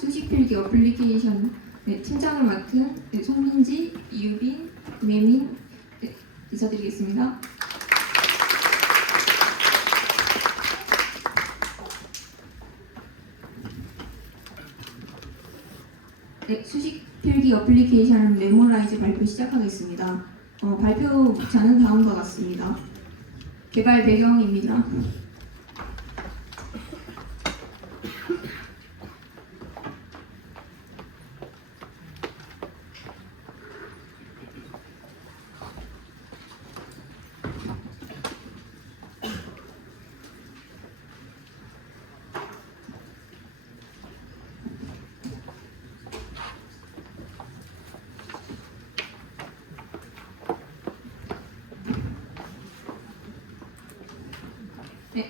수식필기 어플리케이션 팀장을 맡은 송민지, 이유빈, 김혜민 인사드리겠습니다. 수식필기 어플리케이션 메모라이즈 발표 시작하겠습니다. 발표자는 다음과 같습니다. 개발 배경입니다.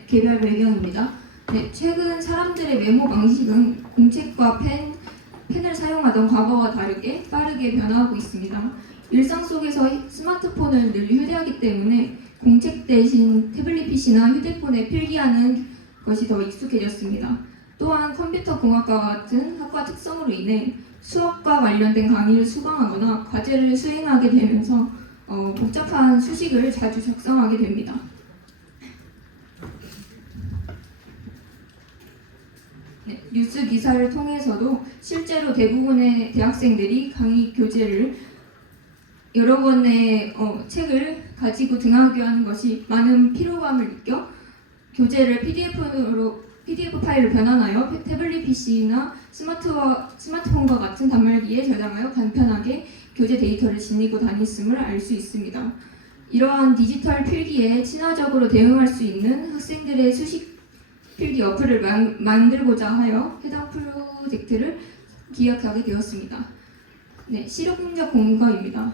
개발 배경입니다. 최근 사람들의 메모 방식은 공책과 펜을 사용하던 과거와 다르게 빠르게 변화하고 있습니다. 일상 속에서 스마트폰을 늘 휴대하기 때문에 공책 대신 태블릿 PC나 휴대폰에 필기하는 것이 더 익숙해졌습니다. 또한 컴퓨터 공학과 같은 학과 특성으로 인해 수학과 관련된 강의를 수강하거나 과제를 수행하게 되면서 복잡한 수식을 자주 작성하게 됩니다. 뉴스 기사를 통해서도 실제로 대부분의 대학생들이 강의 교재를 여러 권의 책을 가지고 등하교하는 것이 많은 피로감을 느껴 교재를 PDF 파일로 변환하여 태블릿 PC나 스마트폰과 같은 단말기에 저장하여 간편하게 교재 데이터를 지니고 다녔음을 알 수 있습니다. 이러한 디지털 필기에 친화적으로 대응할 수 있는 학생들의 수식 필기 어플을 만들고자 하여 해당 프로젝트를 기획하게 되었습니다. 실용적 근거입니다.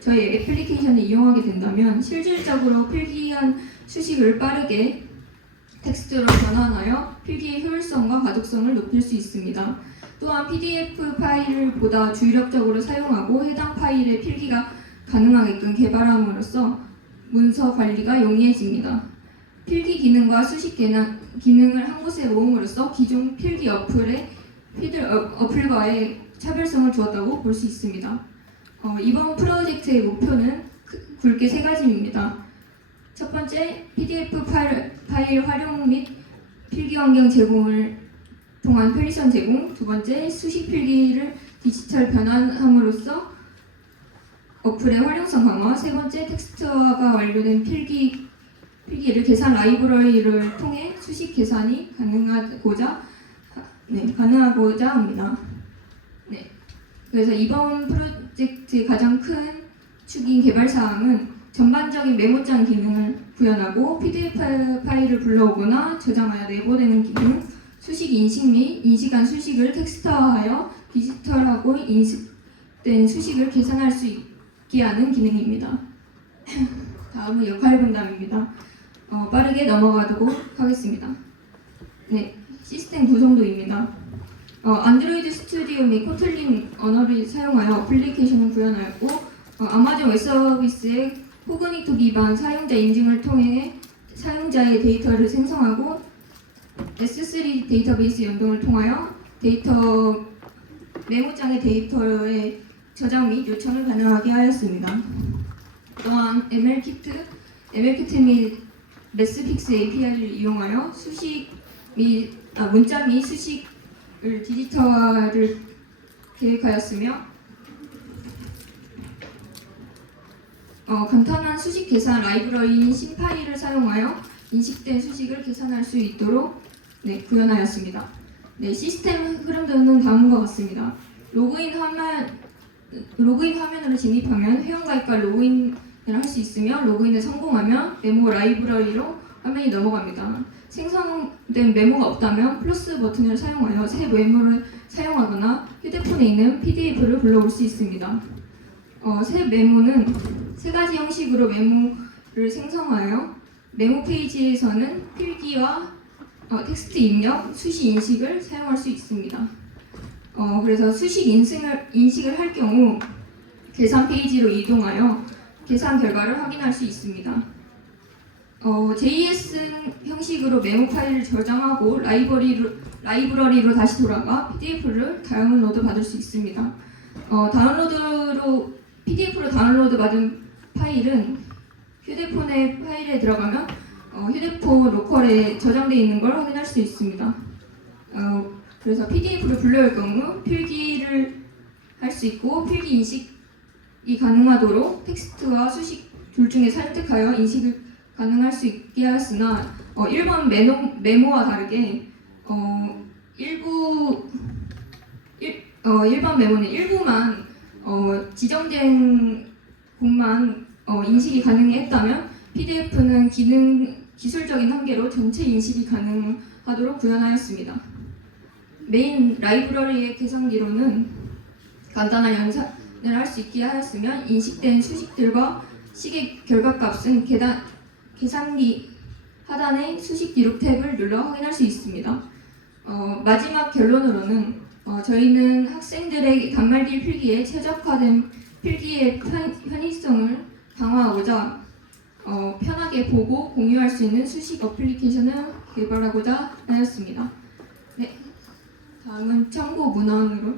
저희 애플리케이션을 이용하게 된다면 실질적으로 필기한 수식을 빠르게 텍스트로 변환하여 필기의 효율성과 가독성을 높일 수 있습니다. 또한 PDF 파일을 보다 주력적으로 사용하고 해당 파일의 필기가 가능하게끔 개발함으로써 문서 관리가 용이해집니다. 필기 기능과 수식 기능을 한 곳에 모음으로써 기존 필기 어플과의 차별성을 두었다고 볼 수 있습니다. 이번 프로젝트의 목표는 굵게 세 가지입니다. 첫 번째, PDF 파일 활용 및 필기 환경 제공을 통한 편리성 제공. 두 번째, 수식 필기를 디지털 변환함으로써 어플의 활용성 강화. 세 번째, 텍스트화가 완료된 필기를 계산 라이브러리를 통해 수식 계산이 가능하고자 합니다. 그래서 이번 프로젝트의 가장 큰 축인 개발 사항은 전반적인 메모장 기능을 구현하고 PDF 파일을 불러오거나 저장하여 내보내는 기능, 수식 인식 및 인식한 수식을 텍스트화하여 디지털하고 인식된 수식을 계산할 수 있게 하는 기능입니다. 다음은 역할 분담입니다. 빠르게 넘어가도록 하겠습니다. 시스템 구성도입니다. 안드로이드 스튜디오 및 코틀린 언어를 사용하여 어플리케이션을 구현하였고 아마존 웹 서비스의 코그니토 기반 사용자 인증을 통해 사용자의 데이터를 생성하고 S3 데이터베이스 연동을 통하여 메모장의 데이터의 저장 및 요청을 가능하게 하였습니다. 또한 ML키트 및 매스픽스 API를 이용하여 문자 및 수식을 디지털화를 계획하였으며 간단한 수식 계산 라이브러리인 심파이를 사용하여 인식된 수식을 계산할 수 있도록 구현하였습니다. 시스템 흐름들은 다음과 같습니다. 로그인 화면으로 진입하면 회원가입과 로그인을 할 수 있으며 로그인에 성공하면 메모 라이브러리로 화면이 넘어갑니다. 생성된 메모가 없다면 플러스 버튼을 사용하여 새 메모를 사용하거나 휴대폰에 있는 PDF를 불러올 수 있습니다. 새 메모는 세 가지 형식으로 메모를 생성하여 메모 페이지에서는 필기와 텍스트 입력, 수식 인식을 사용할 수 있습니다. 그래서 수식 인식을 할 경우 계산 페이지로 이동하여 계산 결과를 확인할 수 있습니다. JS 형식으로 메모 파일을 저장하고 라이브러리로 다시 돌아가 PDF를 다운로드 받을 수 있습니다. PDF로 다운로드 받은 파일은 휴대폰의 파일에 들어가면 휴대폰 로컬에 저장되어 있는 걸 확인할 수 있습니다. 그래서 PDF를 분류할 경우 필기를 할 수 있고 필기 인식이 가능하도록 텍스트와 수식 둘 중에 설득하여 인식을 가능할 수 있게 하였으나 일반 메모와 다르게 일반 메모는 일부만 지정된 곳만 인식이 가능했다면 PDF는 기술적인 한계로 전체 인식이 가능하도록 구현하였습니다. 메인 라이브러리의 계산기로는 간단한 연산을 할 수 있게 하였으며 인식된 수식들과 식의 결과값은 계산기 하단의 수식 기록 탭을 눌러 확인할 수 있습니다. 마지막 결론으로는 저희는 학생들의 단말기 필기에 최적화된 필기의 편의성을 강화하고자 편하게 보고 공유할 수 있는 수식 어플리케이션을 개발하고자 하였습니다. 네, 다음은 참고 문헌입니다.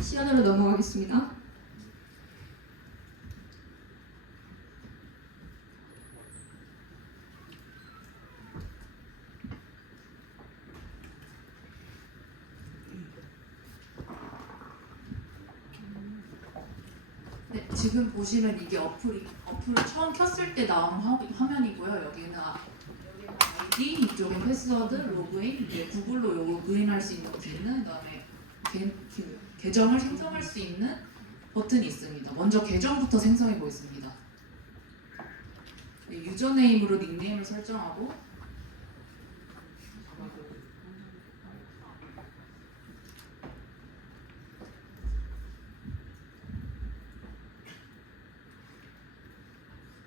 시연으로 넘어가겠습니다. 네, 지금 보시면 이게 어플을 처음 켰을 때 나온 화면이고요. 여기는 아이디, 이쪽엔 패스워드, 로그인, 이제 구글로 로그인할 수 있는 기능, 그다음에 계정을 생성할 수 있는 버튼이 있습니다. 먼저 계정부터 생성해 보겠습니다. 네, 유저네임으로 닉네임을 설정하고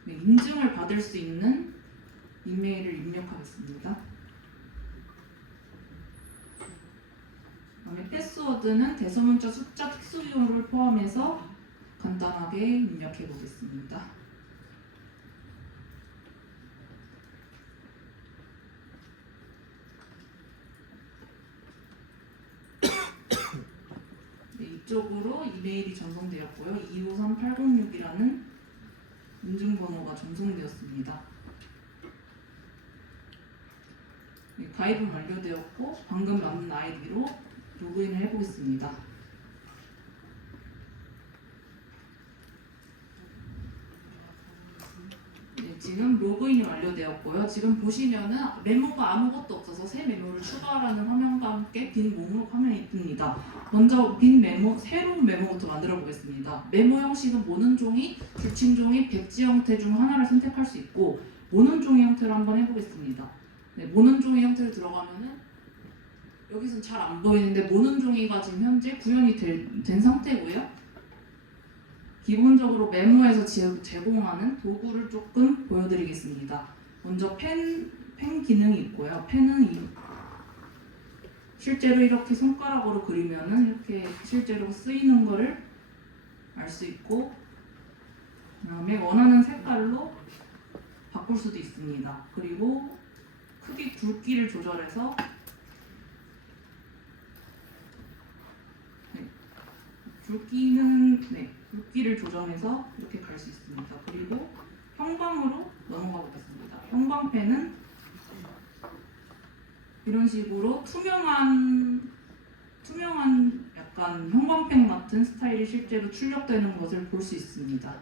네, 인증을 받을 수 있는 이메일을 입력하겠습니다. 그다음에 패스워드는 대소문자 숫자 특수요를 포함해서 간단하게 입력해 보겠습니다. 네, 이쪽으로 이메일이 전송되었고요. 253806이라는 인증번호가 전송되었습니다. 네, 가입은 완료되었고 방금 만든 아이디로 로그인을 해보겠습니다. 네, 지금 로그인이 완료되었고요. 지금 보시면은 메모가 아무것도 없어서 새 메모를 추가하라는 화면과 함께 빈 목록 화면이 뜹니다. 먼저 새로운 메모부터 만들어 보겠습니다. 메모 형식은 모는 종이, 줄침 종이, 백지 형태 중 하나를 선택할 수 있고 모는 종이 형태로 한번 해보겠습니다. 네, 모는 종이 형태로 들어가면은 여기서는 잘 안 보이는데 모는 종이가 지금 현재 구현이 된 상태고요. 기본적으로 메모에서 제공하는 도구를 조금 보여드리겠습니다. 먼저 펜 기능이 있고요. 펜은 실제로 이렇게 손가락으로 그리면은 이렇게 실제로 쓰이는 거를 알 수 있고, 그다음에 원하는 색깔로 바꿀 수도 있습니다. 그리고 굵기를 조절해서 굵기를 조정해서 이렇게 갈 수 있습니다. 그리고 형광으로 넘어가 보겠습니다. 형광펜은 이런 식으로 투명한 약간 형광펜 같은 스타일이 실제로 출력되는 것을 볼 수 있습니다.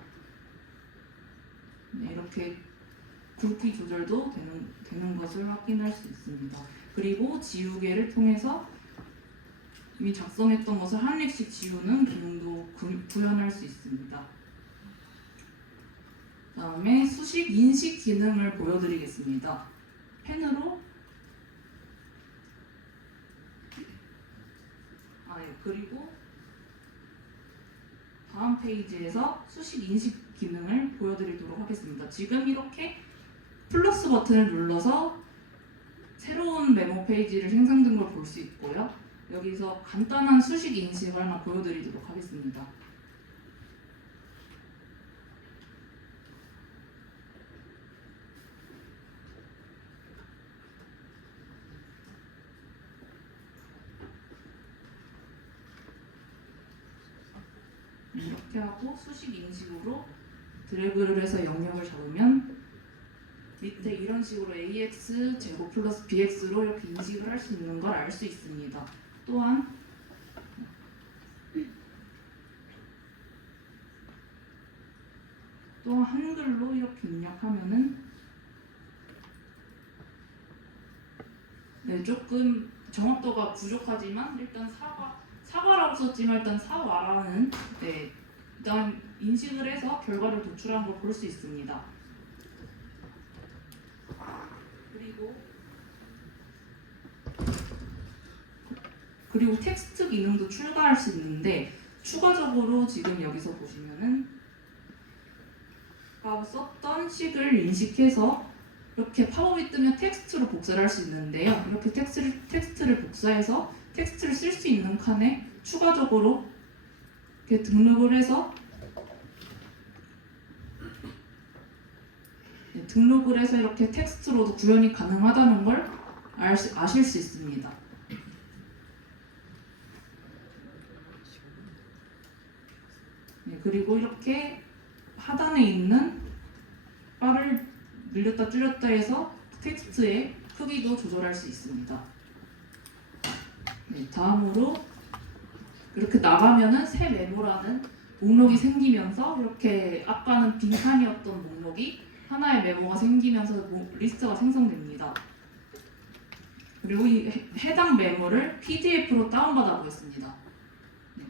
네, 이렇게 굵기 조절도 되는 것을 확인할 수 있습니다. 그리고 지우개를 통해서 이미 작성했던 것을 한 획씩 지우는 기능도 구현할 수 있습니다. 다음에 수식 인식 기능을 보여드리겠습니다. 펜으로 그리고 다음 페이지에서 수식 인식 기능을 보여드리도록 하겠습니다. 지금 이렇게 플러스 버튼을 눌러서 새로운 메모 페이지를 생성된 걸 볼 수 있고요. 여기서 간단한 수식 인식을 하나 보여드리도록 하겠습니다. 이렇게 하고 수식 인식으로 드래그를 해서 영역을 잡으면 밑에 이런 식으로 ax 제곱 플러스 bx로 이렇게 인식을 할 수 있는 걸 알 수 있습니다. 또한 한글로 이렇게 입력하면은 네, 조금 정확도가 부족하지만 일단 사과라고 썼지만 일단 사과라는 네, 일단 인식을 해서 결과를 도출한 걸 볼 수 있습니다. 그리고 텍스트 기능도 추가할 수 있는데 추가적으로 지금 여기서 보시면은 아까 썼던 식을 인식해서 이렇게 팝업이 뜨면 텍스트로 복사를 할 수 있는데요. 이렇게 텍스트를 복사해서 텍스트를 쓸 수 있는 칸에 추가적으로 이렇게 등록을 해서 이렇게 텍스트로도 구현이 가능하다는 걸 아실 수 있습니다. 네, 그리고 이렇게 하단에 있는 바를 늘렸다 줄였다 해서 텍스트의 크기도 조절할 수 있습니다. 네, 다음으로 이렇게 나가면은 새 메모라는 목록이 생기면서 이렇게 아까는 빈칸이었던 목록이 하나의 메모가 생기면서 리스트가 생성됩니다. 그리고 이 해당 메모를 PDF로 다운받아 보겠습니다. 네,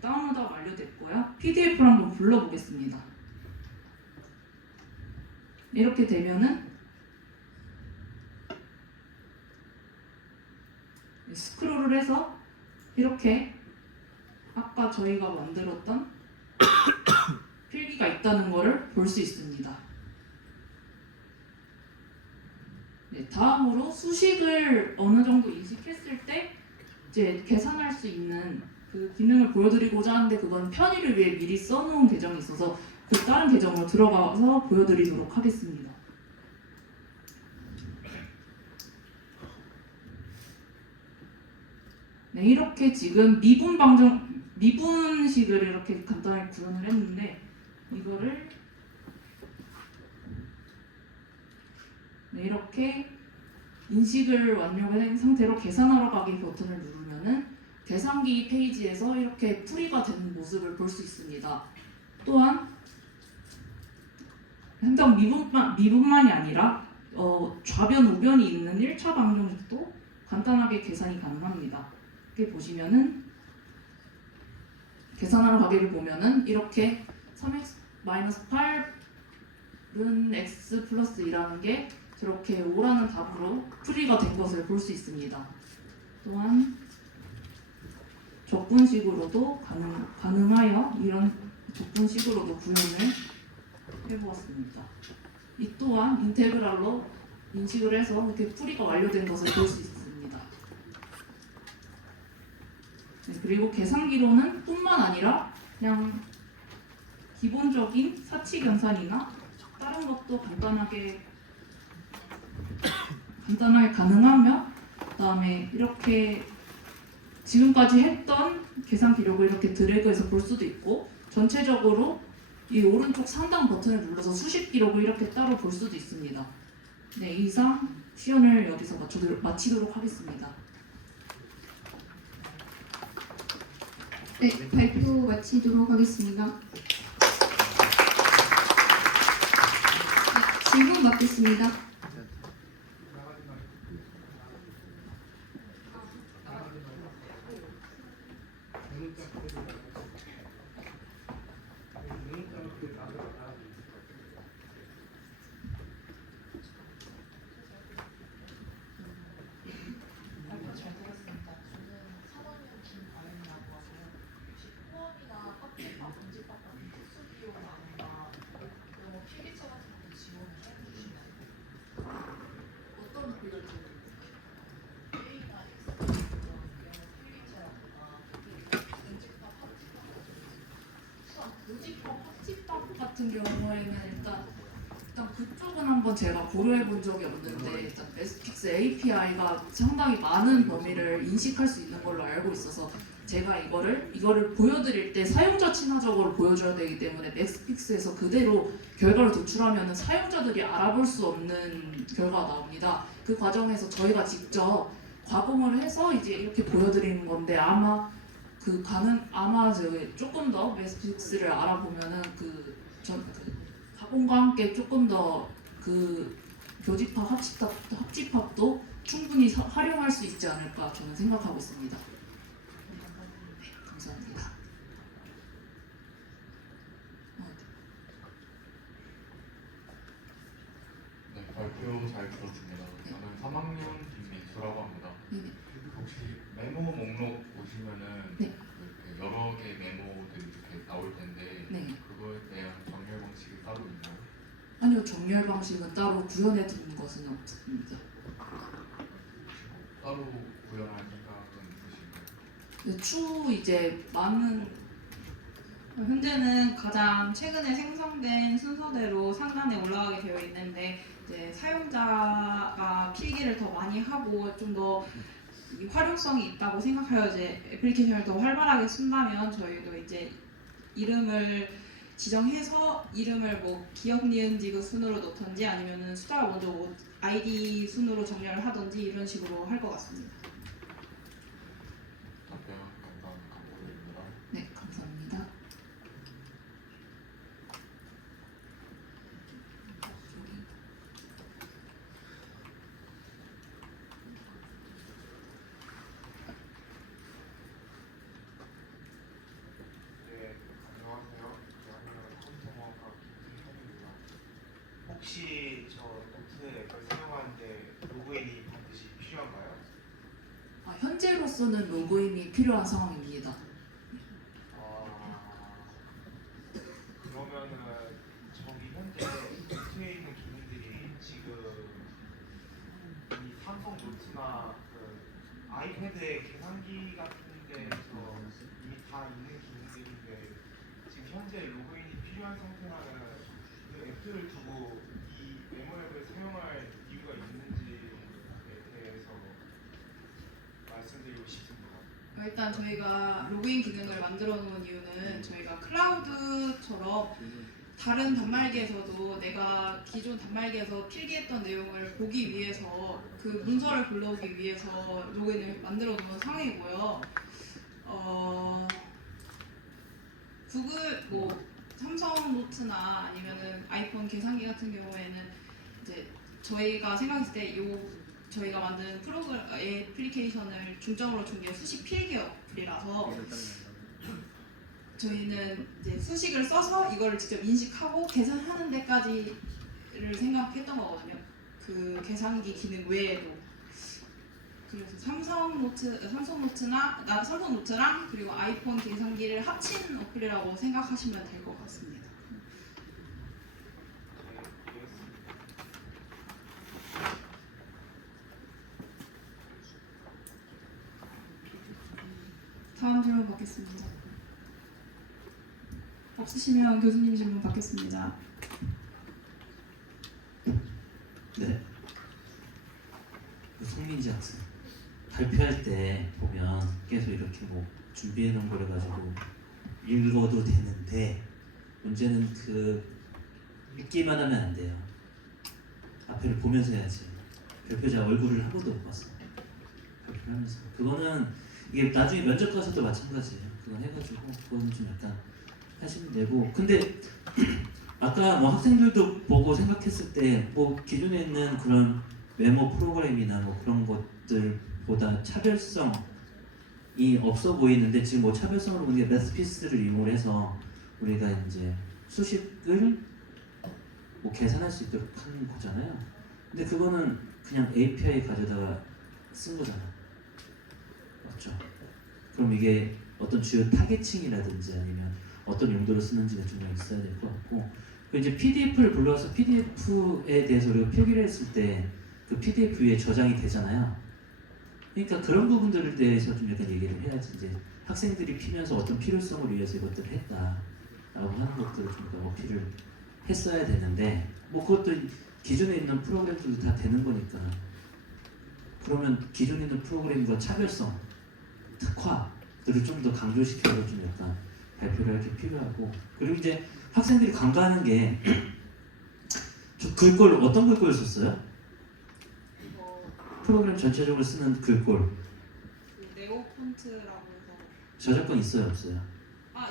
다운로드가 완료됐고요. PDF로 한번 불러보겠습니다. 이렇게 되면은 스크롤을 해서 이렇게 아까 저희가 만들었던 필기가 있다는 것을 볼 수 있습니다. 네, 다음으로 수식을 어느 정도 인식했을 때 이제 계산할 수 있는 그 기능을 보여드리고자 하는데 그건 편의를 위해 미리 써놓은 계정이 있어서 그 다른 계정으로 들어가서 보여드리도록 하겠습니다. 네, 이렇게 지금 미분식을 이렇게 간단하게 구현을 했는데 이거를 네, 이렇게 인식을 완료된 상태로 계산하러 가기 버튼을 누르면은 계산기 페이지에서 이렇게 풀이가 된 모습을 볼 수 있습니다. 또한 현장 미분만이 아니라 좌변, 우변이 있는 1차 방정식도 간단하게 계산이 가능합니다. 이렇게 보시면은 계산하러 가기를 보면은 이렇게 3x-8은 x 플러스 2라는 게 저렇게 5라는 답으로 풀이가 된 것을 볼 수 있습니다. 또한 적분식으로도 가능하여 이런 적분식으로도 구현을 해보았습니다. 이 또한 인테그랄로 인식을 해서 이렇게 풀이가 완료된 것을 볼 수 있습니다. 네, 그리고 계산기로는 뿐만 아니라 그냥 기본적인 사칙 연산이나 다른 것도 간단하게 가능하며 그다음에 이렇게 지금까지 했던 계산 기록을 이렇게 드래그해서 볼 수도 있고 전체적으로 이 오른쪽 상단 버튼을 눌러서 수식 기록을 이렇게 따로 볼 수도 있습니다. 네, 이상 시연을 여기서 마치도록 하겠습니다. 네, 발표 마치도록 하겠습니다. 네, 질문 받겠습니다. 잘 들었습니다. 저는 3학년 김가연이라고 하고요. 혹시 포함이나 학교밥, 문제밥 같은 특수 비용 나누나 그리고 필기체 같은 것도 지원을 해주시나요? 어떤 비용을 A나 X 같은 필기체라든가 문제밥, 학집밥 모집법, 학집밥 같은 경우에는 일단 그쪽은 한번 제가 고려해 본 적이 없는데 일단 SPix API가 상당히 많은 범위를 인식할 수 있는 걸로 알고 있어서 제가 이거를 보여드릴 때 사용자 친화적으로 보여줘야 되기 때문에 맥스픽스에서 그대로 결과를 도출하면 사용자들이 알아볼 수 없는 결과가 나옵니다. 그 과정에서 저희가 직접 가공을 해서 이제 이렇게 보여드리는 건데 아마 조금 더 맥스픽스를 알아보면은 그 가공과 함께 조금 더 그 교집합 합집합도 충분히 활용할 수 있지 않을까 저는 생각하고 있습니다. 감사합니다. 네, 발표 잘 들었습니다. 저는 3학년 김민수라고 합니다. 네네. 혹시 메모 목록 보시면은 네. 이렇게 여러 개 메모들이 이렇게 나올 텐데 네. 그거에 대한 정렬 방식이 따로 있나요? 아니요, 정렬 방식은 따로 구현해 두는 것은 없습니다. 따로 구현할 생각은 있으신가요? 근데 추후 이제 많은 현재는 가장 최근에 생성된 순서대로 상단에 올라가게 되어 있는데 이제 사용자가 필기를 더 많이 하고 좀 더 활용성이 있다고 생각하여 이제 애플리케이션을 더 활발하게 쓴다면 저희도 이제 이름을 지정해서 이름을 뭐 기억 니은 지읒 순으로 놓던지 아니면은 숫자를 먼저 뭐 아이디 순으로 정렬을 하던지 이런 식으로 할 것 같습니다. 답변 감사드립니다. 네, 감사합니다. 네, 안녕하세요. 대한민국 컴퓨터공학과 김승현입니다. 혹시 저 노트 앱을 사용하는데 로그인이 반드시 필요한가요? 현재로서는 로그인이 필요한 상황입니다. 그러면은 저기 현재 노트에 있는 기능들이 지금 이 삼성 노트나 그 아이패드의 계산기 같은 데에서 이미 다 있는 기능들인데 지금 현재 로그인이 필요한 상태라면 그 앱들을 두고 이 메모 앱을 사용할 이유가 있는지에 대해서 말씀드리고 싶습니다. 일단 저희가 로그인 기능을 만들어 놓은 이유는 저희가 클라우드처럼 다른 단말기에서도 내가 기존 단말기에서 필기했던 내용을 보기 위해서 그 문서를 불러오기 위해서 로그인을 만들어 놓은 상황이고요. 구글 뭐 삼성 노트나 아니면은 아이폰 계산기 같은 경우에는 이제 저희가 생각했을 때 저희가 만든 애플리케이션을 중점으로 둔 게 수식 필기 어플이라서 저희는 이제 수식을 써서 이거를 직접 인식하고 계산하는 데까지를 생각했던 거거든요. 그 계산기 기능 외에도. 그래서 삼성 노트랑 그리고 아이폰 계산기를 합친 어플이라고 생각하시면 될 것 같습니다. 네, 이해했습니다. 다음 질문 받겠습니다. 없으시면 교수님 질문 받겠습니다. 네. 송민지 학생 발표할 때 보면 계속 이렇게 뭐 준비해 놓은 거를 가지고 읽어도 되는데 문제는 그 읽기만 하면 안 돼요. 앞에를 보면서 해야지. 발표자 얼굴을 한 번도 못 봤어. 발표를 하면서. 그거는 이게 나중에 면접 가서도 마찬가지예요. 그건 해가지고 그거는 좀 약간 하시면 되고. 근데 아까 뭐 학생들도 보고 생각했을 때 뭐 기존에 있는 그런 메모 프로그램이나 뭐 그런 것들보다 차별성이 없어 보이는데 지금 뭐 차별성으로 보는 게 매스피스를 이용해서 우리가 이제 수식을 뭐 계산할 수 있도록 하는 거잖아요. 근데 그거는 그냥 API 가져다가 쓴 거잖아. 맞죠? 그럼 이게 어떤 주요 타겟층이라든지 아니면 어떤 용도로 쓰는지가 좀 있어야 될 것 같고, 그 이제 PDF를 불러와서 PDF에 대해서 우리가 표기를 했을 때 그 PDF 위에 저장이 되잖아요. 그러니까 그런 부분들에 대해서 좀 약간 얘기를 해야지. 이제 학생들이 피면서 어떤 필요성을 위해서 이것들을 했다라고 하는 것들을 좀 어필을 했어야 되는데, 뭐 그것도 기존에 있는 프로그램들도 다 되는 거니까. 그러면 기존에 있는 프로그램과 차별성, 특화 것들을 좀 더 강조시켜서 좀 약간 발표를 할 게 필요하고, 그리고 이제 학생들이 간과하는 게 저 글꼴 어떤 글꼴을 썼어요? 프로그램 전체적으로 쓰는 글꼴 그 네오 폰트라고 해서 저작권 있어요 없어요?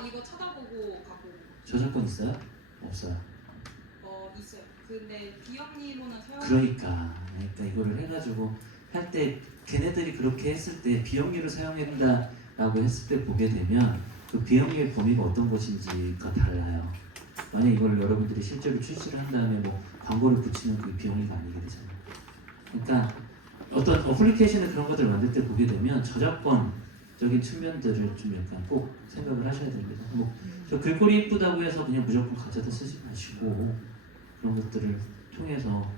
이거 찾아보고 갖고 저작권 있어요? 없어요. 있어요. 근데 비영리로는 사용 그러니까 이거를 해가지고 할 때 걔네들이 그렇게 했을 때 비영리를 사용한다라고 했을 때 보게 되면 그 비영리의 범위가 어떤 것인지가 달라요. 만약 이걸 여러분들이 실제로 출시를 한 다음에 뭐 광고를 붙이는 그 비영리가 아니게 되잖아요. 그러니까 어떤 어플리케이션을 그런 것들을 만들 때 보게 되면 저작권적인 측면들을 좀 약간 꼭 생각을 하셔야 됩니다. 뭐 저 글꼴이 이쁘다고 해서 그냥 무조건 가져다 쓰지 마시고 그런 것들을 통해서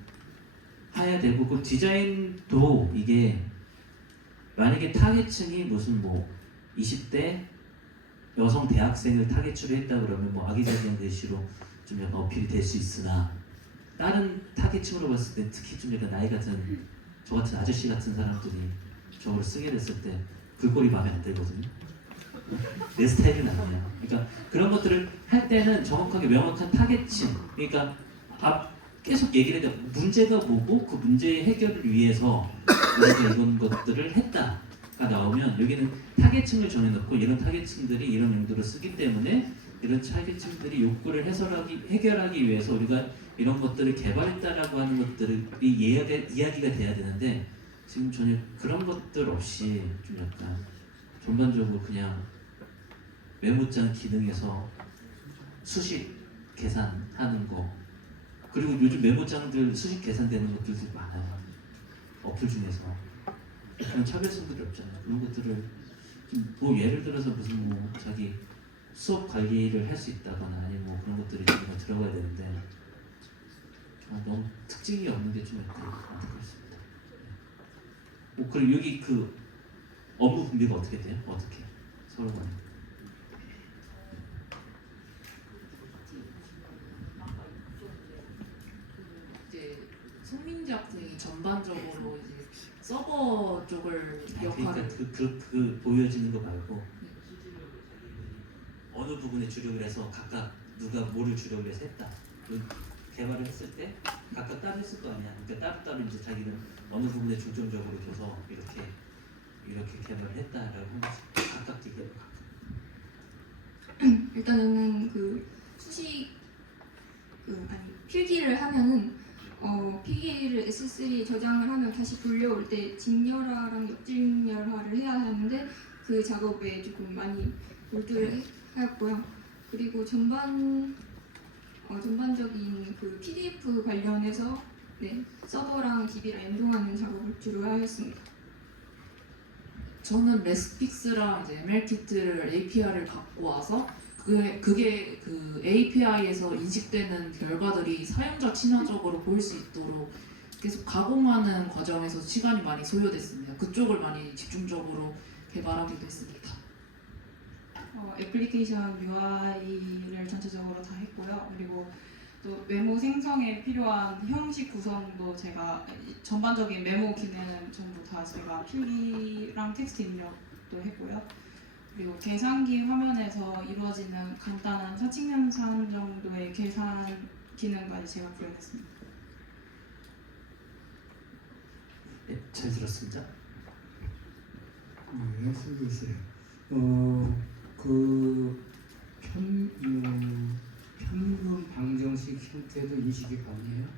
해야 되고, 그 디자인도 이게 만약에 타겟층이 무슨 뭐 20대 여성 대학생을 타겟으로 했다 그러면 뭐 아기자기한 글씨로 좀 약간 어필이 될 수 있으나, 다른 타겟층으로 봤을 때 특히 좀 약간 나이 같은 저 같은 아저씨 같은 사람들이 저걸 쓰게 됐을 때 글꼴이 마음에 안 들거든요. 내 스타일은 아니야. 그러니까 그런 것들을 할 때는 정확하게 명확한 타겟층, 그러니까 계속 얘기를 해도 문제가 뭐고 그 문제의 해결을 위해서 우리가 이런 것들을 했다가 나오면 여기는 타겟층을 정해놓고 이런 타겟층들이 이런 용도로 쓰기 때문에 이런 타겟층들이 욕구를 해결하기 위해서 우리가 이런 것들을 개발했다라고 하는 것들이 이야기가 돼야 되는데, 지금 전혀 그런 것들 없이 좀 약간 전반적으로 그냥 메모장 기능에서 수식 계산하는 거, 그리고 요즘 메모장들 수식 계산되는 것들도 많아요. 어플 중에서 그런 차별성들이 없잖아요. 그런 것들을 좀 뭐 예를 들어서 무슨 뭐 자기 수업 관리를 할 수 있다거나 아니면 뭐 그런 것들이 좀 들어가야 되는데 너무 특징이 없는 게 좀 약간 안타깝습니다. 뭐 그리고 여기 그 업무 분배가 어떻게 돼요? 어떻게 서로 간에? 이제 송민지 학생이 전반적으로 이제 서버 쪽을 역할을 그러니까 그 보여지는 거 말고 어느 부분에 주력을 해서 각각 누가 뭐를 주력을 해서 했다. 그 개발을 했을 때 각각 따로 했을 거 아니야. 그러니까 따로따로 이제 자기는 어느 부분에 중점적으로 줘서 이렇게 개발을 했다라고 하는 거지. 각각 얘기해 봐. 일단은 그 수식 필기를 하면은 필기를 S3에 저장을 하면 다시 돌려올 때 직렬화랑 역직렬화를 해야 하는데 그 작업에 조금 많이 몰두를 하였고요. 그리고 전반적인 그 PDF 관련해서 서버랑 DB를 연동하는 작업을 주로 하였습니다. 저는 레스픽스랑 이제 ML키트를 API를 갖고 와서 그게 그 API에서 인식되는 결과들이 사용자 친화적으로 보일 수 있도록 계속 가공하는 과정에서 시간이 많이 소요됐습니다. 그쪽을 많이 집중적으로 개발하기도 했습니다. 애플리케이션 UI를 전체적으로 다 했고요. 그리고 또 메모 생성에 필요한 형식 구성도 제가 전반적인 메모 기능은 전부 다 제가 필기랑 텍스트 입력도 했고요. 그리고 계산기 화면에서 이루어지는 간단한 사칙연산 정도의 계산 기능까지 제가 구현했습니다. 네, 잘 들었습니다. 네, 쓰고 있어요. 편금 방정식 형태도 인식이 가능해요?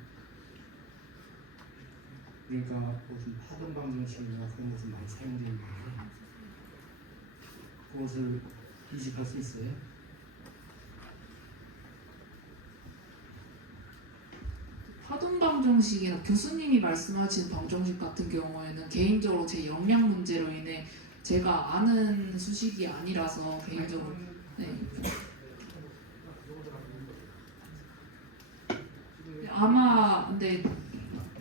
그러니까 무슨 파동 방정식이나 그런 것을 많이 사용되는 건데 그것을 인식할 수 있어요? 파동 방정식이나 교수님이 말씀하신 방정식 같은 경우에는 개인적으로 제 역량 문제로 인해 제가 아는 수식이 아니라서 개인적으로 아마 근데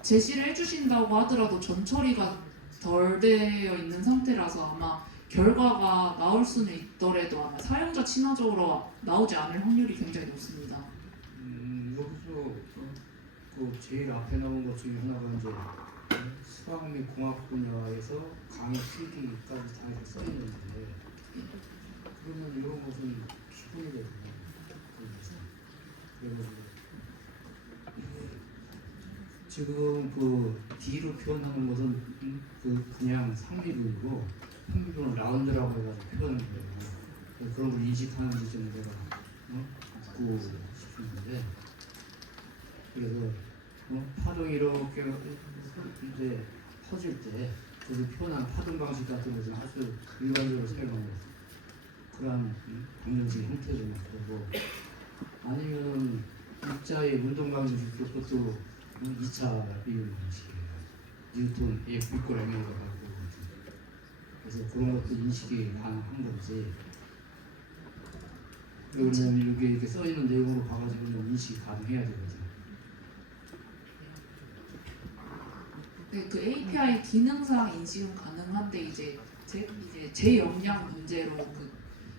제시를 해주신다고 하더라도 전처리가 덜 되어 있는 상태라서 아마 결과가 나올 수는 있더라도 아마 사용자 친화적으로 나오지 않을 확률이 굉장히 높습니다. 여기서 그 제일 앞에 나온 것 중에 하나가 이제 수학 및 공학 분야에서 강의 필기까지 다 이렇게 써 있는데 그러면 이런 것은 기본이거든요. 그래가지고 지금 그 D로 표현하는 것은 그냥 상비분이고 상비분은 라운드라고 해가지고 표현하는 거예요. 그런 걸 인식하는지 좀 내가 묻고 싶은데 그래서 파동이 이렇게 이제 퍼질 때 그걸 표현한 파동 방식 같은 것은 아주 일반적으로 사용하는 그런 방정식 형태로 보고 아니면 입자의 운동 방식 그것도 2차 비율 방식이에요. 뉴턴 F 이퀄 M이라고 하고 그래서 그런 것도 인식이 가능한 거지. 그러면 여기 이렇게 써 있는 내용으로 봐가지고는 인식이 가능해야 되거든요. 네, 그 API 기능상 인식은 가능한데 이제 제 역량 문제로 그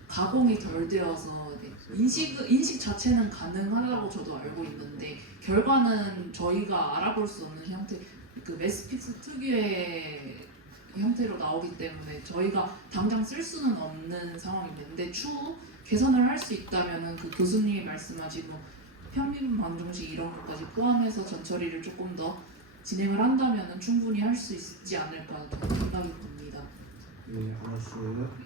가공이 덜 되어서 인식 자체는 가능하다고 저도 알고 있는데 결과는 저희가 알아볼 수 없는 형태, 그 매스픽스 특유의 형태로 나오기 때문에 저희가 당장 쓸 수는 없는 상황인데 추후 개선을 할 수 있다면은 그 교수님이 말씀하신 뭐 편미분 방정식 이런 것까지 포함해서 전처리를 조금 더 진행을 한다면은 충분히 할 수 있지 않을까 생각이 듭니다. 네, 알았어요.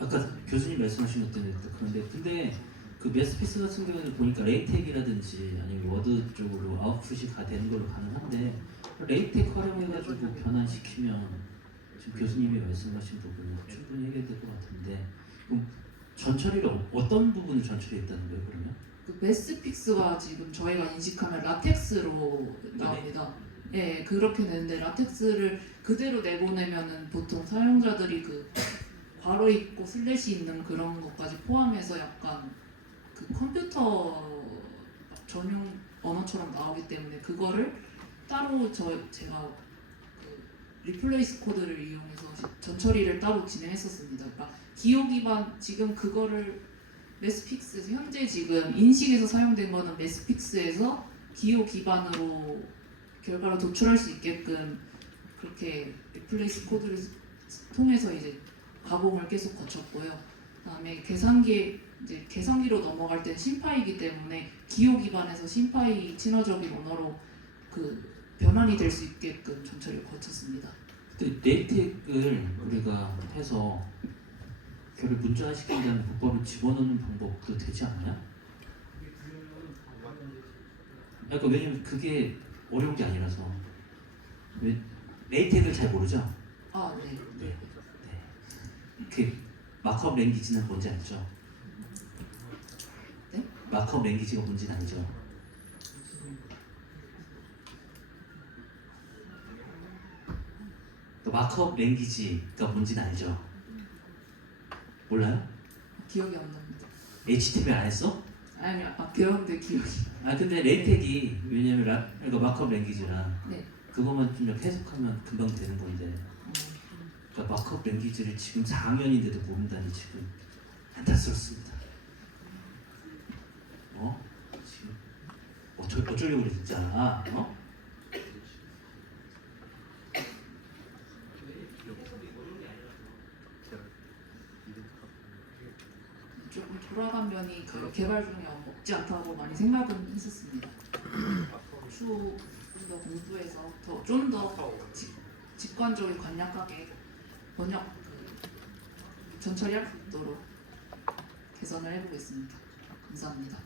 아까 교수님 말씀하신 것 때문에 또 그런데 근데 그 매스피스 같은 경우는 보니까 레이텍이라든지 아니면 워드 쪽으로 아웃풋이 다 되는 걸로 가능한데 레이텍 활용해가지고 변환시키면 지금 교수님이 말씀하신 부분은 충분히 해결될 것 같은데 그럼 전처리를 어떤 부분을 전처리했다는 거예요 그러면? 그 매스픽스가 지금 저희가 인식하면 라텍스로 나옵니다. 예, 그렇게 되는데 라텍스를 그대로 내보내면은 보통 사용자들이 그 괄호 있고 슬래시 있는 그런 것까지 포함해서 약간 그 컴퓨터 전용 언어처럼 나오기 때문에 그거를 따로 제가 그 리플레이스 코드를 이용해서 전처리를 따로 진행했었습니다. 그러니까 기호 기반 지금 그거를 매스픽스 현재 지금 인식에서 사용된 거는 매스픽스에서 기호 기반으로 결과를 도출할 수 있게끔 그렇게 리플레이스 코드를 통해서 이제 가공을 계속 거쳤고요. 그다음에 계산기로 넘어갈 땐 심파이기 때문에 기호 기반에서 심파이 친화적인 언어로 그 변환이 될 수 있게끔 전처리를 거쳤습니다. 근데 레이텍을 우리가 해서 결을 문자화시킨다는 법법을 집어넣는 방법도 되지 않나요? 그러니까 왜냐면 그게 어려운 게 아니라서 왜 레이텍을 잘 모르죠? 아, 네. 네. 그 마크업 랭귀지는 뭔지 알죠? 네? 마크업 랭귀지가 뭔지는 알죠? 또 마크업 랭귀지가 뭔지는 알죠? 몰라요? 기억이 안 납니다. HTML 안 했어? 아니, 배웠는데 기억이. 아 근데 레이텍이 왜냐면 그러니까 마크업 랭귀지라 네. 그것만 좀 해석하면 금방 되는 건데 그러니까 마크업 랭귀지를 지금 4학년인데도 모른다니 지금 안타깝습니다. 지금 어쩌려고 그래 진짜. 조금 돌아간 면이 그 개발 중에 없지 않다고 많이 생각은 했었습니다. 추후 좀 더 공부해서 좀 더 직관적인 간략하게 번역 전처리할 수 있도록 개선을 해보겠습니다. 감사합니다.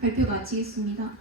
발표 마치겠습니다.